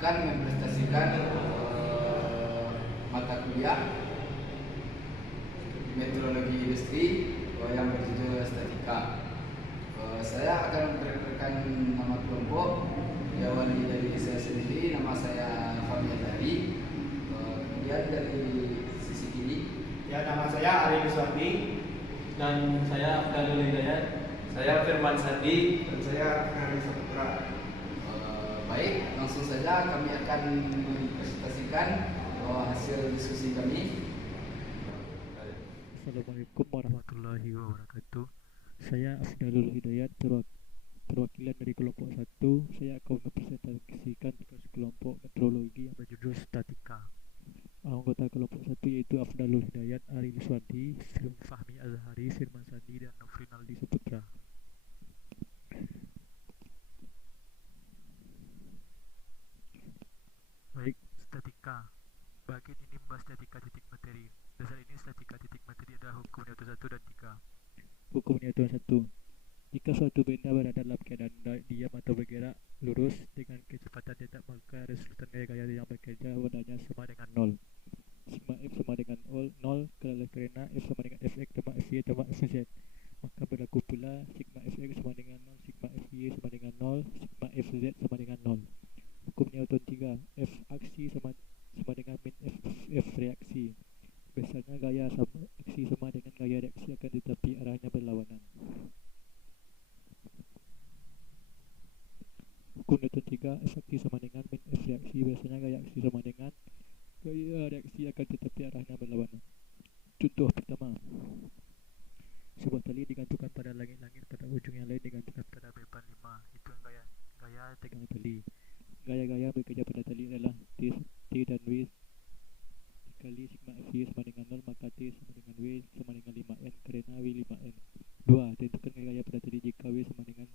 akan mempresentasikan mata kuliah meteorologi industri yang berjudul statika. Saya akan memperkenalkan nama kelompok, diawali dari saya sendiri. Nama saya Fahmi Azhari. Kemudian dari sisi kiri, ya, nama saya Ari Wiswandi. Dan saya Abdul Hidayat. Saya Firman Sandi. Dan saya Ferry Saputra. Baik, langsung saja kami akan mempresentasikan hasil diskusi kami. Assalamualaikum warahmatullahi wabarakatuh. Saya Afdalul Hidayat, perwakilan dari kelompok 1. Saya akan mempresentasikan tugas kelompok meteorologi yang berjudul statika. Anggota kelompok 1 yaitu Afdalul Hidayat, Ari Wiswandi, Fahmi Azhari, Firman Sandi, dan Nofrinaldi Saputra. Baik, statika. Bagian ini membahas statika titik materi. Dasar ini statika titik materi adalah hukum Newton 1 dan 3. Hukum Newton 1. Jika suatu benda berada dalam keadaan diam atau bergerak lurus dengan kecepatan tetap, maka resultan gaya yang bekerja padanya sama dengan 0. Sigma F sama dengan 0 kerana F sama dengan Fx tambah Fy tambah Fz. Maka berlaku pula sigma Fx sama dengan 0, sigma Fy sama dengan 0, sigma Fz sama dengan 0. Hukum Newton 3. F aksi sama dengan min F reaksi. Biasanya gaya aksi sama dengan gaya reaksi, akan tetapi arahnya berlawanan. Hukum Newton 3. F aksi sama dengan min F reaksi. Biasanya gaya aksi sama dengan gaya reaksi, akan tetapi arahnya berlawanan. Contoh pertama, sebuah tali digantungkan pada langit-langit, pada ujung yang lain digantungkan pada beban 5. Itu gaya tegang tali. Gaya-gaya bekerja pada tali adalah T dan W dikali sigma Fy sama dengan 0, maka T sama dengan W sama dengan 5N kerana W 5N. 2. Tentukan gaya pada tali jika W sama dengan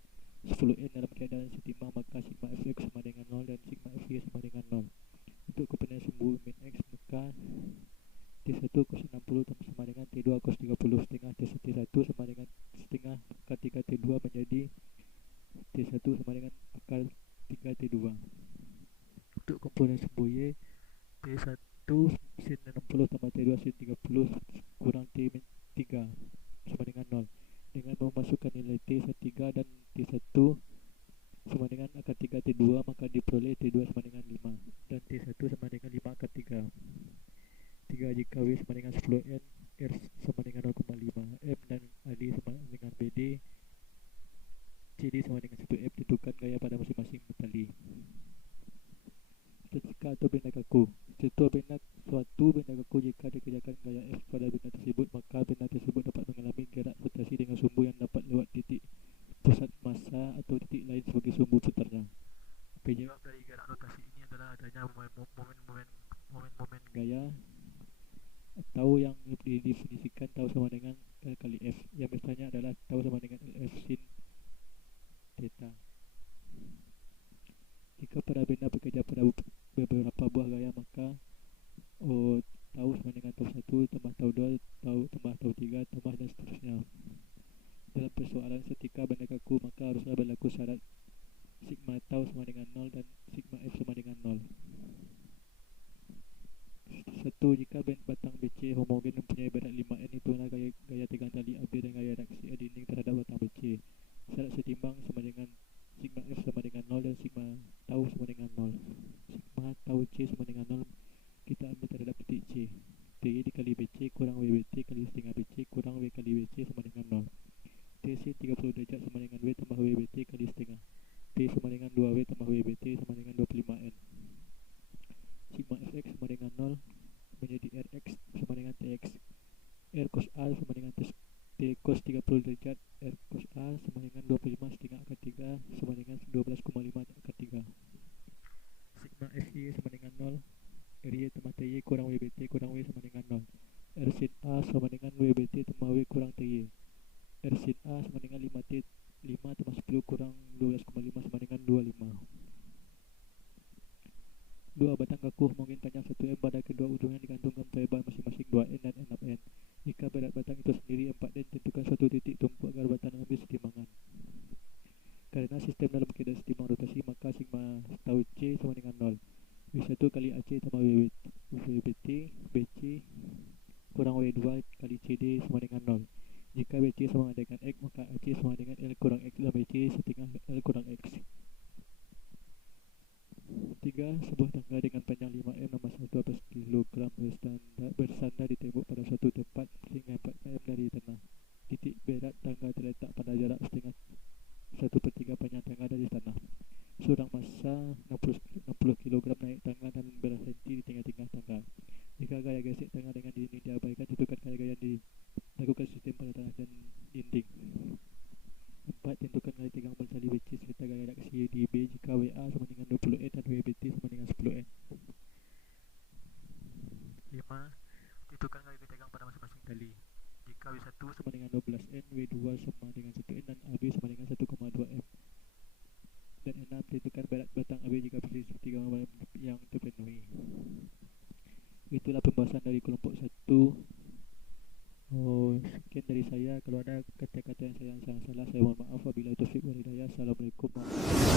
10N dalam keadaan setimbang, maka sigma Fx sama dengan 0 dan sigma Fy sama dengan 0. Untuk komponen sumbu min X, maka T1 cos 60 sama dengan T2 cos 30 setengah. T1 sama dengan setengah akar 3 T2 menjadi T1 sama dengan akar 3 T2. Untuk komponen sumbu Y, T1 sin 60 tambah T2 sin 30 kurang T3 sama dengan 0. Dengan memasukkan nilai T1 dan T1 sama dengan akar 3 T2, maka diperoleh T2 sama dengan 5 dan T1 sama dengan 5 akar 3. 3. Jika W sama dengan 10N, R sama dengan 0,5, M dan AD sama dengan BD, CD sama dengan 1F, tentukan gaya pada masing-masing tali. Statika atau benda kaku. Suatu benda kaku jika dikerjakan gaya F pada benda tersebut, maka benda tersebut dapat mengalami gerak rotasi dengan sumbu yang dapat lewat titik pusat massa atau titik lain sebagai sumbu putarnya. Penyebab dari gerak rotasi ini adalah adanya momen gaya atau yang didefinisikan tau sama dengan L kali F, yang biasanya adalah tau sama dengan LF sin theta. Jika pada benda bekerja pada beberapa buah gaya, maka tau sama dengan tau 1 tambah tau 2 tambah tau 3 tambah dan seterusnya. Dalam persoalan statika benda kaku, maka haruslah berlaku syarat sigma tau sama dengan 0 dan sigma F sama dengan 0. 1. Jika batang BC homogen mempunyai berat 5N, itulah gaya tegang tali AB dan gaya reaksi A dinding terhadap batang BC. Syarat setimbang sama dengan sigma F sama dengan 0 dan sigma tau sama dengan 0. Sigma tau C sama dengan 0 kita ambil terhadap titik C. TY dikali BC kurang WBT kali setengah BC kurang W kali WC sama dengan 0. TC 30 derajat sama dengan W tambah WBT kali setengah. T sama dengan 2W tambah WBT sama dengan 25N. Sigma Fx sama dengan 0 menjadi Rx sama dengan Tx. R cos A sama dengan T cos 30 derajat. R cos A sama dengan 25 setengah akar 3 sama dengan 12,5 akar 3. Sigma Fy sama dengan 0. Ry tambah Ty kurang WBT kurang W sama dengan 0. R sin A sama dengan WBT tambah W kurang Ty. R sin A sama dengan 5T 5 tambah 10 kurang 12,5 sama dengan 25. 2. Batang kaku homogen panjang 1M pada kedua ujungnya digantungkan lebar masing-masing 2N dan 6N. Jika berat batang itu sendiri 4N, tentukan suatu titik tumpu agar batang ambil setimbangan. Karena sistem dalam keadaan setimbang rotasi, maka sigma tau C sama dengan 0. kali AC tambah WBT BC kurang W2 kali CD sama dengan 0. Jika BC sama dengan X, maka AC sama dengan L kurang X dan BC setengah L kurang X. 3. Sebuah tangga dengan panjang 5 m dan massa 12 kg bersandar di tembok pada suatu tempat hingga 4 km dari tanah. Titik berat tangga terletak pada jarak setengah 1/3 panjang tangga dari tanah. Seorang massa 60 kg naik tangga dan berhenti di tengah-tengah tangga. Jika gaya gesek tangga dengan dinding diabaikan, tentukan gaya yang dilakukan sistem pada tanah dan dinding. 4. Tentukan gaya tegang bersalin BC serta gaya reaksi di B jika WA sama dengan 20N dan WBT sama dengan 10N. 5. Tentukan gaya tegang pada masing-masing tali. Jika W1 sama dengan 12N, W2 sama dengan 1N dan AB sama dengan 1,2M. Dan 6. Tentukan berat batang AB jika prinsip 3 yang terpenuhi. Itulah pembahasan dari kelompok 1. Sekian dari saya. Kalau ada kata-kata yang saya salah, saya mohon maaf. Wabillahi taufiq wal hidayah. Assalamualaikum warahmatullahi wabarakatuh.